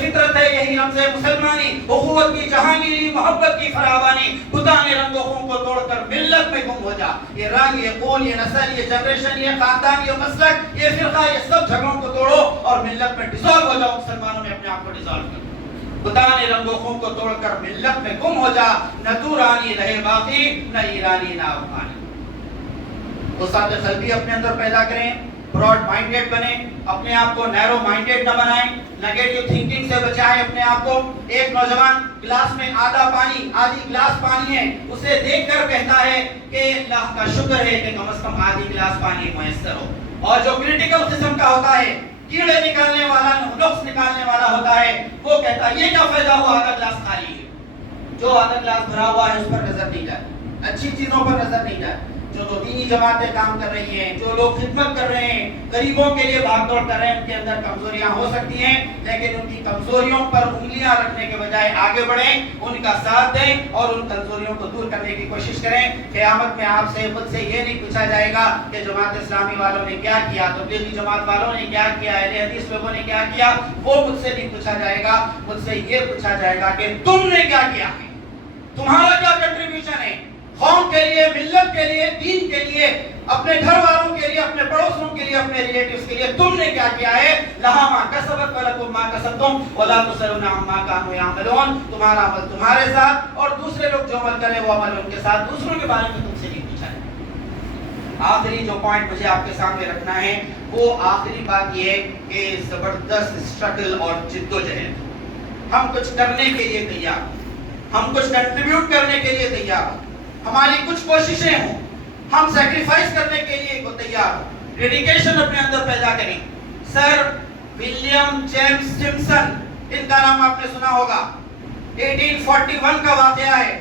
فطرت ہے، یہی رمز مسلمانی، اخوت کی جہانگیری، محبت کی فراوانی. پرانے رنگ و خون کو توڑ کر ملت میں گم ہو جا. یہ رنگ، یہ قوم، یہ نسل، یہ جنریشن، یہ خاندان، یہ مسلک، یہ فرقہ، یہ سب جھگڑوں کو توڑو اور ملت میں ڈیزالو ہو جاؤ. مسلمانوں میں اپنے آپ کو ڈیزالو کرو. پرانے رنگ و خون کو توڑ کر ملت میں گم ہو جا. نہ تو رانی رہے باقی، نہ ایرانی نہ افغانی. وسعت قلبی اپنے اندر پیدا کریں، براڈ مائنڈیڈ بنیں، اپنے آپ کو نیرو مائنڈیڈ نہ بنائیں، نیگیٹو تھنکنگ سے بچائیں اپنے آپ کو. ایک نوجوان گلاس میں آدھی گلاس پانی ہے، اسے دیکھ کر کہتا ہے کہ اللہ کا شکر ہے کہ کم از کم آدھی گلاس پانی میسر ہو. اور جو کریٹیکل قسم کا ہوتا ہے، کیڑے نکالنے والا، نقص نکالنے والا ہوتا ہے، وہ کہتا ہے یہ کیا فائدہ ہوا آدھا گلاس خالی ہے. جو آدھا گلاس بھرا ہوا ہے اس پر نظر نہیں جائے، اچھی چیزوں پر نظر نہیں جائے. جو دو دینی جماعتیں کام کر رہی ہیں، جو لوگ خدمت کر رہے ہیں، غریبوں کے لیے بھاگ دوڑ کر رہے ہیں، ان کے اندر کمزوریاں ہو سکتی ہیں، لیکن ان کی کمزوریوں پر انگلیاں رکھنے کے بجائے آگے بڑھیں، ان کا ساتھ دیں اور ان کمزوریوں کو دور کرنے کی کوشش کریں. قیامت میں آپ سے خود سے یہ نہیں پوچھا جائے گا کہ جماعت اسلامی والوں نے کیا کیا، تبلیغی جماعت والوں نے کیا کیا، اہل حدیث لوگوں نے کیا کیا. وہ مجھ سے نہیں پوچھا جائے گا، مجھ سے یہ پوچھا جائے گا کہ تم نے کیا کیا ہے، تمہارا کیا کنٹریبیوشن ہے قوم کے لیے، ملت کے لیے، دین کے لیے، اپنے گھر والوں کے لیے، اپنے پڑوسوں کے لیے، اپنے ریلیٹیوز کے لیے. تم نے کیا کیا ہے. لہا ما کسبت ولکم ما کسبتم ولا تسألون عما كانوا يعملون. تمہارا عمل تمہارے ساتھ اور دوسرے لوگ جو عمل کریں وہ عمل ان کے ساتھ. دوسروں کے بارے میں تم سے نہیں پوچھا ہے. آخری جو پوائنٹ مجھے آپ کے سامنے رکھنا ہے وہ آخری بات یہ ہے کہ زبردست اسٹرگل اور جدوجہد. ہم کچھ کرنے کے لیے تیار، ہم کچھ کنٹریبیوٹ کرنے کے لیے تیار، ہماری کچھ کوششیں ہوں، ہم سیکریفائس کرنے کے لیے تیار ہوں. ڈیڈیکیشن اپنے اندر پیدا کریں. سر ولیم جیمز سمپسن، ان کا نام آپ نے سنا ہوگا، 1841 کا واقعہ ہے.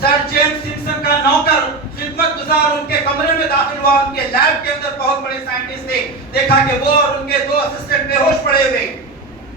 سر جیمز سمپسن کا نوکر خدمت گزار ان کے کمرے میں داخل ہوا، ان کے لیب کے اندر بہت بڑے سائنٹسٹ تھے. دیکھا کہ وہ اور ان کے دو اسسٹنٹ بے ہوش پڑے ہوئے.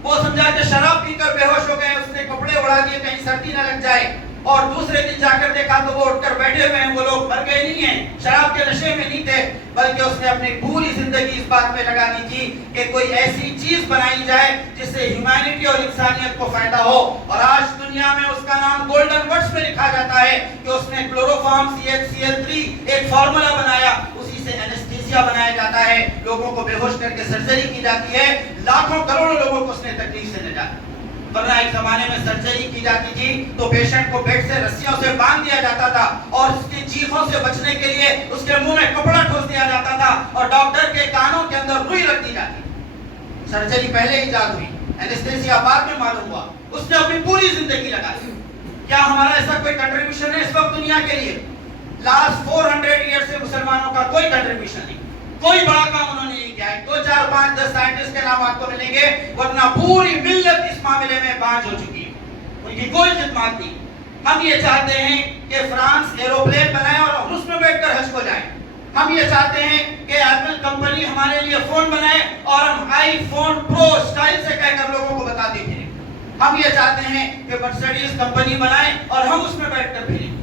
وہ سمجھا کہ شراب پی کر بے ہوش ہو گئے. اس نے کپڑے اڑا دیے کہیں سردی نہ لگ جائے. اور دوسرے دن جا کر دیکھا تو وہ اٹھ کر بیٹھے ہوئے ہیں. وہ لوگ مر گئے نہیں ہیں، شراب کے نشے میں نہیں تھے، بلکہ اس نے اپنی پوری زندگی اس بات میں لگا دی تھی کہ کوئی ایسی چیز بنائی جائے جس سے ہیومینٹی اور انسانیت کو فائدہ ہو. اور آج دنیا میں اس کا نام گولڈن ورڈز میں لکھا جاتا ہے کہ اس نے کلوروفارم CH3 ایک فارمولا بنایا، اسی سے اینستھیزیا بنایا جاتا ہے، لوگوں کو بے ہوش کر کے سرجری کی جاتی ہے. لاکھوں کروڑوں لوگوں کو اس نے تکلیف سے نجات دی. ورنہ ایک زمانے میں سرجری کی جاتی تھی تو پیشنٹ کو بیڈ سے رسیوں سے باندھ دیا جاتا تھا اور اس کی چیخوں سے بچنے کے لیے اس کے منہ میں کپڑا ٹھوس دیا جاتا تھا اور ڈاکٹر کے کانوں کے اندر روئی رکھ دی جاتی. سرجری پہلے ایجاد ہوئی، اینستھیزیا بعد میں معلوم ہوا. اس نے اپنی پوری زندگی لگا دی. کیا ہمارا ایسا کوئی کنٹریبیوشن ہے اس وقت دنیا کے لیے؟ لاسٹ 400 ایئر سے مسلمانوں کا کوئی کنٹریبیوشن نہیں، کوئی بڑا کام انہوں نے نہیں کیا ہے. 2 4 5 10 سائنٹسٹ کے نام آپ کو ملیں گے، ورنہ پوری ملت اس معاملے میں بانجھ ہو چکی ہے، ان کی کوئی خدمات نہیں. ہم یہ چاہتے ہیں کہ فرانس ایروپلین بنائے اور ہم اس میں بیٹھ کر حج کو جائیں. ہم یہ چاہتے ہیں کہ ایپل کمپنی ہمارے لیے فون بنائے اور ہم آئی فون پرو اسٹائل سے کہہ کر لوگوں کو بتاتے پھریں. ہم یہ چاہتے ہیں کہ مرسیڈیز کمپنی بنائے اور ہم اس میں بیٹھ کر پھریں.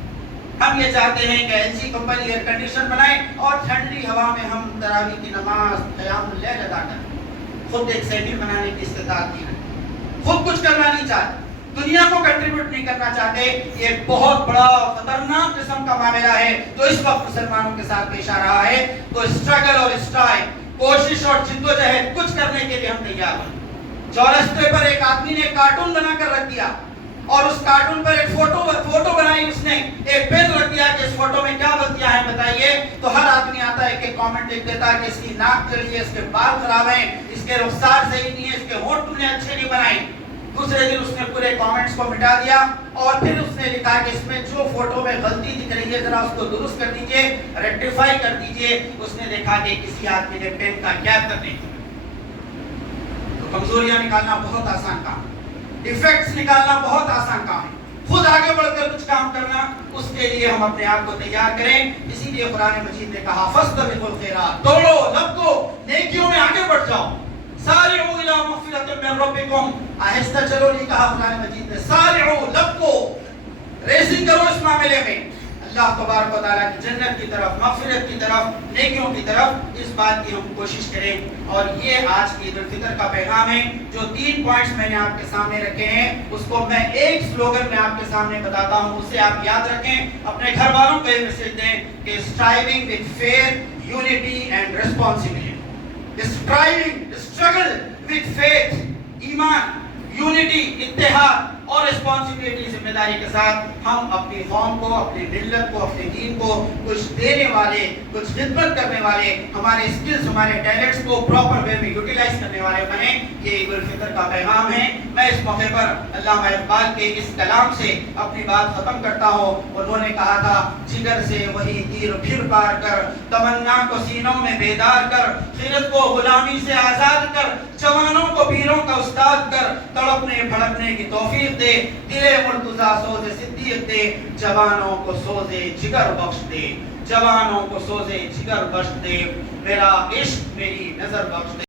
ہم یہ چاہتے ہیں کہ LG کمپنی ایئر کنڈیشن بنائے اور ٹھنڈی ہوا میں ہم تراویح کی نماز قیام اللیل ادا کریں. خود ایک سیٹنگ بنانے کی استطاعت نہیں ہے، خود کچھ کرنا نہیں چاہتے، دنیا کو کنٹریبیوٹ نہیں کرنا چاہتے. یہ بہت بڑا خطرناک قسم کا معاملہ ہے جو اس وقت مسلمانوں کے ساتھ پیش آ رہا ہے. تو اسٹرگل اور اسٹرائک، کوشش اور جدوجہد کچھ کرنے کے لیے ہم تیار ہیں. چورستے پر ایک آدمی نے کارٹون بنا کر رکھ دیا اور اس کارٹون پر ایک فوٹو بنائی، اس نے ایک پین رکھ دیا کہ اس فوٹو میں کیا غلطیاں ہیں بتائیے. تو ہر آدمی آتا ہے کہ کامنٹ لکھ دیتا ہے کہ اس کی ناک چڑھی ہے، اس کے بال خراب ہیں، اس کے رخسار صحیح نہیں ہے، اس کے ہونٹ تم نے اچھے نہیں بنائے. دوسرے دن اس نے پورے کامنٹس کو مٹا دیا اور پھر اس نے لکھا کہ اس میں جو فوٹو میں غلطی دکھ رہی ہے ذرا اس کو درست کر دیجئے، ریکٹیفائی کر دیجئے. اس نے دیکھا کہ کسی آدمی نے پین کا کیپ کرنے کی. تو کمزوریاں نکالنا بہت آسان کام ہے، ڈیفیکٹس نکالنا بہت آسان کام ہے. خود آگے بڑھ کر کچھ کام کرنا، اس کے لیے ہم اپنے آپ کو تیار کریں. اسی لیے قرآن مجید نے کہا فاستبقوا الخیرات، دوڑو لپکو، نیکیوں میں آگے بڑھ جاؤ. سارعوا الی مغفرۃ من ربکم، آہستہ چلو نہیں کہا قرآن مجید نے، سارعوا لپکو، ریسنگ کرو اس معاملے میں. اللہ تبارک و تعالیٰ کی جنت کی طرف، مغفرت کی طرف، نیکیوں کی طرف، اس بات کی ہم کوشش کریں۔ اور یہ آج کی عید الفطر کا پیغام ہے۔ جو 3 پوائنٹس میں نے آپ کے سامنے رکھے ہیں، اس کو میں ایک سلوگن میں آپ کے سامنے بتاتا ہوں، اسے آپ یاد رکھیں، اپنے گھر والوں کو یہ میسج دیں کہ striving with faith, unity and responsibility. Striving, struggle with faith, ایمان، یونٹی، اتحاد اور ریسپانسبلٹی، ذمہ داری کے ساتھ ہم اپنی قوم کو، اپنی ملت کو، اپنے دین کو کچھ دینے والے، کچھ خدمت کرنے والے، ہمارے اسکلز، ہمارے ٹیلنٹس کو پراپر وے میں یوٹیلائز کرنے والے بنیں۔ یہ عید الفطر کا پیغام ہے۔ میں اس موقع پر علامہ اقبال کے اس کلام سے اپنی بات ختم کرتا ہوں۔ انہوں نے کہا تھا، جگر سے وہی تیر پھر پار کر، تمنا کو سینوں میں بیدار کر، خرد کو غلامی سے آزاد کر، جوانوں کو پیروں کا استاد کر، تڑپنے بھڑکنے کی توفیق دے، دل مرتضیٰ سوز صدیق دے، جوانوں کو سوز جگر بخش دے، جوانوں کو سوز جگر بخش دے، میرا عشق میری نظر بخش دے۔